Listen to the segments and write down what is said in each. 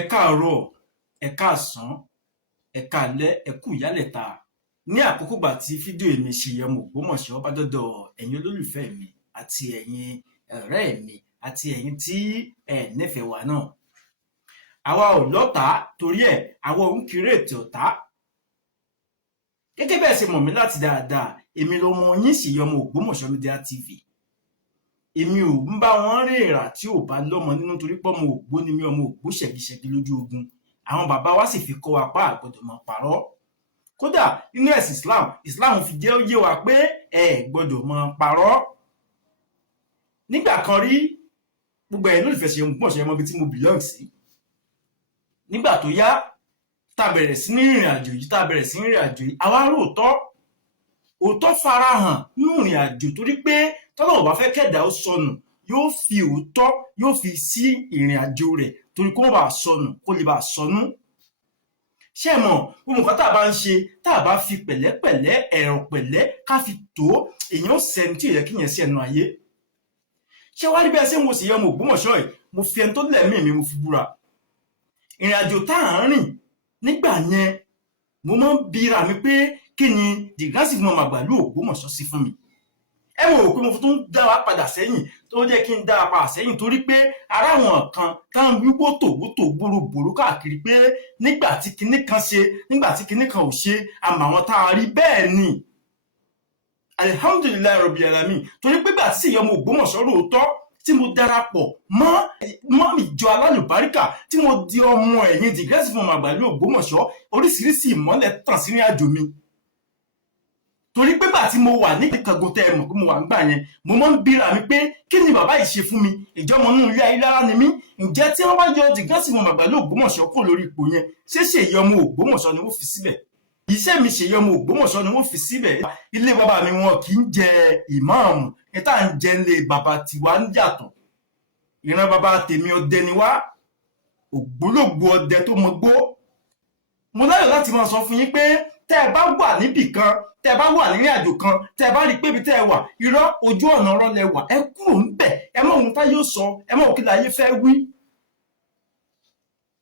Ẹ káàárọ̀, ẹ káàsán, ẹ káalẹ́, ẹ kú ìyálẹ̀ta. Ní àkókò ìgbà tí fídíò èmi Ṣèyí ọmọ Ògbómọ̀ṣọ́ bá dọ́dọ̀ ẹ̀yin olólùfẹ́ mi àti ẹ̀yin ọ̀rẹ́ mi àti ẹ̀yin tí ẹ nífẹ̀ẹ́ wa náà. Àwa ò lọ́tàá torí ẹ̀ àwa ò ń kírètì ọ̀tá. Gẹ́gẹ́ bẹ́ẹ̀ ṣe mọ̀ mí láti dáadáa, èmi lọmọ yín Ṣèyí ọmọ Ògbómọ̀ṣọ́ Media TV. Èmi ò ń bá wọn rèèrà tí ò bá lọ́mọ nínú torí pé ọmọ Ògbó ni mí, ọmọ Ògbó ṣẹ̀gìṣẹ̀gì lójú ogun. Àwọn bàbá wa sì fi kọ́ wa pa àgbọ̀dọ̀ mọ̀ pàrọ̀. Kódà nínú ẹ̀sìn Islam fi jẹ́ ó yé wa pé ẹ gbọ́dọ̀ mọ̀ pàrọ̀. Nígbà kan rí gbogbo ẹ̀ lólùfẹ́ Ṣèyí ọmọ Ògbómọ̀ṣọ́ ẹmọ ibi tí mo belong sí. Nígbà tó yá tá bẹ̀rẹ̀ sí ní ìrìn àjò yìí àwa rò òótọ́ farahàn nínú ìrìn àjò torí pé tọ́lọ́run bá fẹ́ kẹ́dà ó sọnù yóò fi òótọ́ yóò fi sí ìrìn àjò rẹ̀ torí kó bá sọnù kó lè bá sọnù. Ṣé ẹ mọ̀ gbogbo nǹkan tá a bá ń ṣe tá a bá fi pẹ̀lẹ́pẹ̀lẹ́ ẹ̀rọ̀ pẹ̀lẹ́ ká fi tó èèyàn ó sẹ́ni tí ò yẹ kí yẹn sí ẹnu ayé. Ṣé wá rí bẹ́ẹ̀ ṣé mo Ṣèyí ọmọ Ògbómọ̀ṣọ́ yìí mo fi ẹni tó lẹ́mìí mi mo fi búra. Ìrìn àjò tá à ń rìn nígbà yẹn mo máa ń bira mi pé kí ni dìgásì fún ọmọ àgbàlú Ògbómọ̀ṣọ́ sí fún mi. Ẹ mọ̀ pé mo tún dá wa padà sẹ́yìn tó jẹ́ kí n dá wa padà sẹ́yìn torí pé ara wọn kan táwọn wí wótòwótò gbòrògbòrò káàkiri pé nígbà tí kinní kan ṣe nígbà tí kinní kan ò ṣe àmọ́ àwọn tá a rí bẹ́ẹ̀ ni alihamudulilayi rọ̀bì alamin torí pé gbà tí Ṣèyí ọmọ Ògbómọ̀ṣọ́ lóòótọ́ tí mo darapọ̀ mọ́ ìjọ alálùbáríkà tí mo di ọmọ ẹ̀yìn dìgásì fún ọmọ àgbàlú Ògbómọ̀ṣọ́ oríṣiríṣi ìmọ́lẹ̀ tàn sí ní àjò mi. Torí pé gbà tí mo wà ní ìkàgò tẹ mọ̀ pé mo wà ń gbà yẹn mo máa ń bíra mi pé kí ni bàbá yìí ṣe fún mi ìjọmọ inú ilé ayélujára ni mí ǹjẹ́ tí wọ́n bá yọ dìgásì fún ọmọ àgbàlú Ògbómọ̀ṣọ́ kò lórí ipò yẹn ṣé Ṣèyí ọmọ Ògbómọ̀ṣọ́ ni wọ́n fi síbẹ̀ iṣẹ́ mi Ṣèyí ọmọ Ògbómọ̀ṣọ́ ni wọ́n fi síbẹ̀ ilé bàbá mi wọn kì í jẹ ìmáàmù ẹ tá à ń jẹ ilé bàbá tiwa ń yàtọ̀ ìran bàbá tèmi ọdẹ ni wá ògbólógbò ọdẹ tó mọ gbó. Mo láyọ̀ láti máa sọ fún yín pé tẹ́ ẹ bá wà níbì kan tẹ́ ẹ bá wà nírìn àjò kan tẹ́ ẹ bá rí pé ibi tẹ́ ẹ wà irọ́ ojú ọ̀nà ọ̀rọ̀ lẹ wà ẹ kúrò ńbẹ̀ ẹ mọ̀ ohun tá yóò sọ ẹ mọ̀ òkè láyé fẹ́ wí.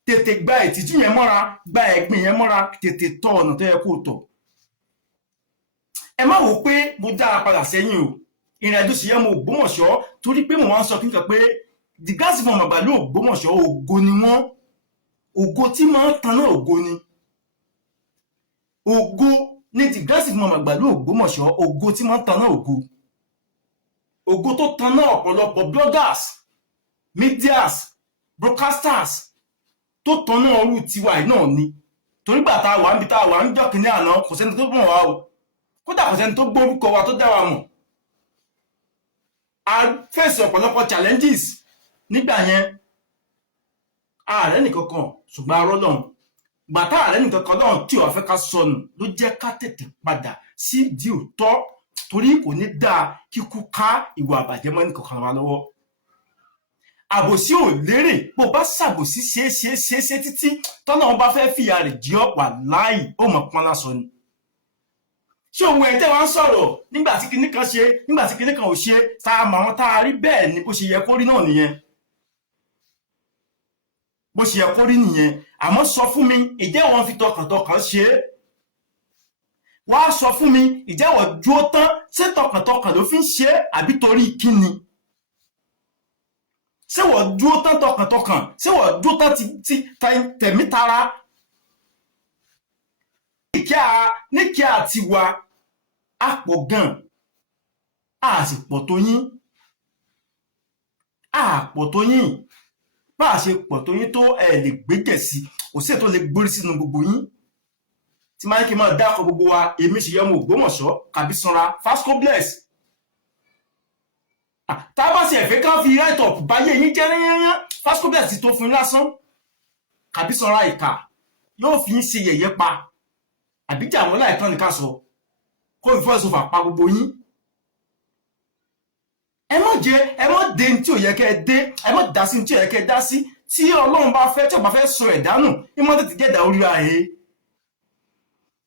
Tètè gba ìtìjú yẹn mọ́ra gba ẹ̀gbin yẹn mọ́ra tètè tọ ọ̀nà tó yẹ kó tọ̀. Ẹ má wò pé mo dára padà sẹ́yìn o ìrìn àjò Ṣèyí ọmọ Ògbómọ̀ṣọ́ torí pé mo wá ń sọ kí n kà pé dìgásì fún ọmọ àgbàlú Ògbómọ̀ṣọ́ ògo ni wọ́n ògo tí máa ń tan náà ògo ni ògo ní dìgásì fún ọmọ àgbàlú Ògbómọ̀ṣọ́ ògo tí máa ń tan náà ògo tó tan náà ọ̀pọ̀lọpọ̀ bloggers medias broadcasters tó tan náà ọrú tiwa yìí náà ni torí gbà tá a wà níbi tá a wà ń jọ́ kínní àná kò sẹ́ni tó mọ̀ wá o kódà kò sẹ́ni tó gbórúkọ wa tó dá wa mọ̀ a fèsì ọ̀pọ̀lọpọ̀ challenges nígbà yẹn ààrẹ nìkankan ṣùgbọ́n arọ́ lọ́hùn gbàtà ààrẹ nìkankan lọ́hùn tí ò fẹ́ ká sọnù ló jẹ́ ká tètè padà sí di òótọ́ torí kò ní dáa kíkú ká ìwà àbàjẹ́ mọ́ nìkankan wa lọ́wọ́. Àbòsí ò lérè bó bá ṣàbòsí ṣe títí tọ́nà wọn bá fẹ́ fìyà rẹ̀ jí ọ̀pá láì ó mọ̀ pọ́n lásán ni. Ṣé òun ẹ̀ tẹ́ wá ń sọ̀rọ̀ nígbà tí kinní kan ṣe nígbà tí kinní kan ò ṣe tá a mọ̀ àwọn tá a rí bẹ́ẹ̀ ni bó ṣe yẹ kó rí náà nìyẹn bó ṣe yẹ kó rí nìyẹn àmọ́ sọ fún mi ìjẹ́ wọn fi tọkàntọkàn ṣe é wá sọ fún mi ìjẹ́ wọn dúró tán ṣé tọkàntọkàn ló fi ń ṣe é àbí torí kíni ṣé wọ́n dúró tán tọkàntọkàn ṣé wọ́n dúró tán ti tẹ̀mí tara ní kí a ti wà á pọ̀ gan a sì pọ̀ tó yín a pọ̀ tó yín bá a ṣe pọ̀ tó yín tó ẹ lè gbégẹ̀ sí kò sí ètò lè gbórí sínú gbogbo yín tí máa ń kí n máa dákọ̀ gbogbo wa èmi Ṣèyí ọmọ Ògbómọ̀ṣọ́ Kàbísọ́lá Fasco Bless. Tá a bá ṣe ẹ̀fẹ́ ká fi right up báyé yín jẹ́ yányán Fasco Bless ti tó fún yín lásán Kàbísọ́lá ìkà yóò fi yín ṣe yẹ̀yẹ́ pa àbíjà àwọn láìtàn ní ká sọ kó ìfọ́sọ̀fà pa gbogbo yín. Ẹ má dé ní tí ò yẹ kẹ́ ẹ dé ẹ má dá sí ní tí ò yẹ kẹ́ ẹ dá sí tí Ọlọ́run bá fẹ́ tí ò bá fẹ́ sọ ẹ̀dánù ní mọ́ tètè jẹ́dá orí ààyè.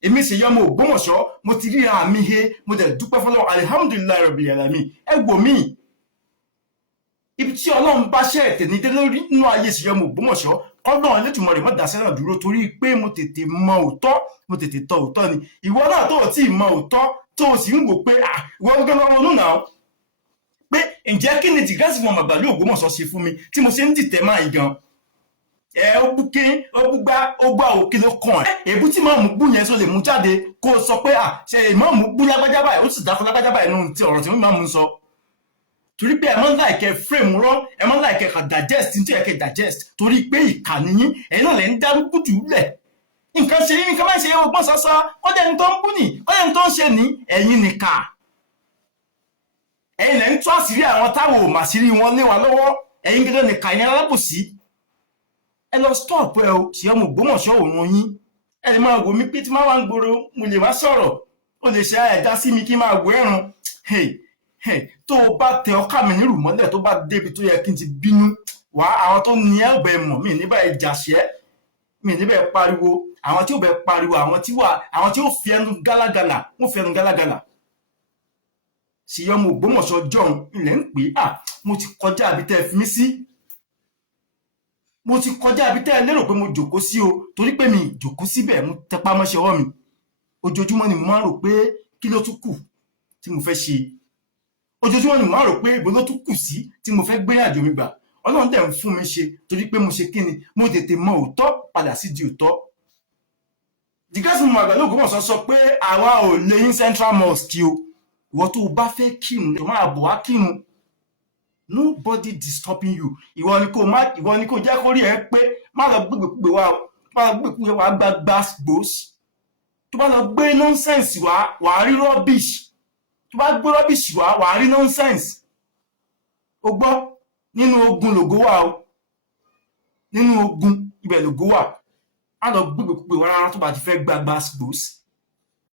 Èmi Ṣèyí ọmọ Ògbómọ̀ṣọ́ mo ti ríra mi he mo dẹ̀ dúpẹ́ fọlọ́run alihamudulilayi rabbil alamin ẹ wò mí ibi tí Ọlọ́run bá ṣe ẹ̀tẹ̀ ní dé lórí nínú ayé Ṣèyí ọmọ Ògbómọ̀ṣọ́ kọ́nà Elédùmarè má dàsẹ́ náà dúró torí pé mo tètè mọ òótọ́ mo tètè tọ òótọ́ ni ìwọ náà tó o tí ì mọ òótọ́ tó o sì ń wò pé ìwọ gbọ́dọ̀ lọ́wọ́ ronú náà pé ǹjẹ́ kí ni Dìgásì fún ọmọ àgbàlú Ògbómọ̀ṣọ́ ṣe fún mi tí mo ṣe ń dìtẹ̀ máa ń gan ó bú kí ó bú gbá ó gbá òkè ló kàn ẹ́ èbú tí máa mú bú yẹn sọ lè mú jáde kó o sọ pé ṣe ìmọ̀ mú bú lágbájá báyìí ó sì dákú lágbájá báyìí nínú ti ọ̀rọ̀ tí wọ́n máa mú sọ torí pé ẹ máa ń láìkẹ́ frame rán ẹ máa ń láìkẹ́ kà digest ní tí ẹ kẹ́ digest torí pé ìkànnì yín ẹ̀yin náà lẹ́ ń dárúkú jù lẹ̀ nǹkan ṣe yín nǹkan máa ń ṣe ọgbọ́n sọ́sọ́ kọ́jà ẹni tó ń bú nì kọ́jà ẹni tó ń ṣe ní ẹ̀yin nìkà ẹ̀yin lẹ́ ń tú àṣírí àwọn táwọn ò mà sírí wọn lé wa lọ́wọ́ ẹ̀yin gẹ́gẹ́ nìkà ìyẹn alábòsí ẹ lọ stop ẹ o ṣì ọmọ Ògbómọ̀ṣọ́ òun yín ẹ lè máa wò mí pé tí máa wá ń gbòòrò mo lè má sọ̀rọ̀ ó lè ṣe ẹ̀dá sí mi kí n máa wò ẹ̀rùn tó o bá tẹ ọkà mi nírù mọ́lẹ̀ tó bá débi tó yẹ kí n ti bínú wá àwọn tó ní ẹ̀bẹ̀ mọ̀ mí níbẹ̀ jàṣẹ́ mi níbẹ̀ pariwo àwọn tí ó bẹ̀ pariwo àwọn tí ó fi ẹnu gálágalà wọ́n fi ẹnu gálágalà ṣì ọmọ Ògbómọ̀ṣọ́ john ilẹ̀ ń pè mo ti kọjá àbí tẹ́ ẹ fi mí sí mo ti kọjá àbí tẹ́ ẹ lérò pé mo jòkó sí o torí pé mi jòkó síbẹ̀ mo tẹpá mọ́ṣẹ́ ọwọ́ mi ojoojúmọ́ ni mo máa ń rò pé kí ló tún kù tí mo fẹ́ ṣe ojoojúmọ́ ni mo máa ń rò pé ibo ló tún kù sí tí mo fẹ́ gbé àjò mi gbà Ọlọ́run dẹ̀ ń fún mi ṣe torí pé mo ṣe kí ni mo tètè mọ òótọ́ padà sí di òótọ́ Dìgásì ọmọ àgbàlú Ògbómọ̀ṣọ́ sọ pé àwa ò lè yín Central Mosque o ìwọ tó o bá fẹ́ kírun lè máa bọ̀ wá kírun nobody disturbing you ìwọ ni kò jẹ́ kó rí ẹ pé má lọ gbégbé wa gbàgbà gbòòsì tó bá lọ gbé nonsense wá wà á rí rubbish tó bá gbé rubbish wá wà á rí nonsense o gbọ́ nínú ogun lògó wà o nínú ogun ibẹ̀ lògó wà á lọ gbégbé wa rárá tó bá ti fẹ́ gbàgbà gbòòsì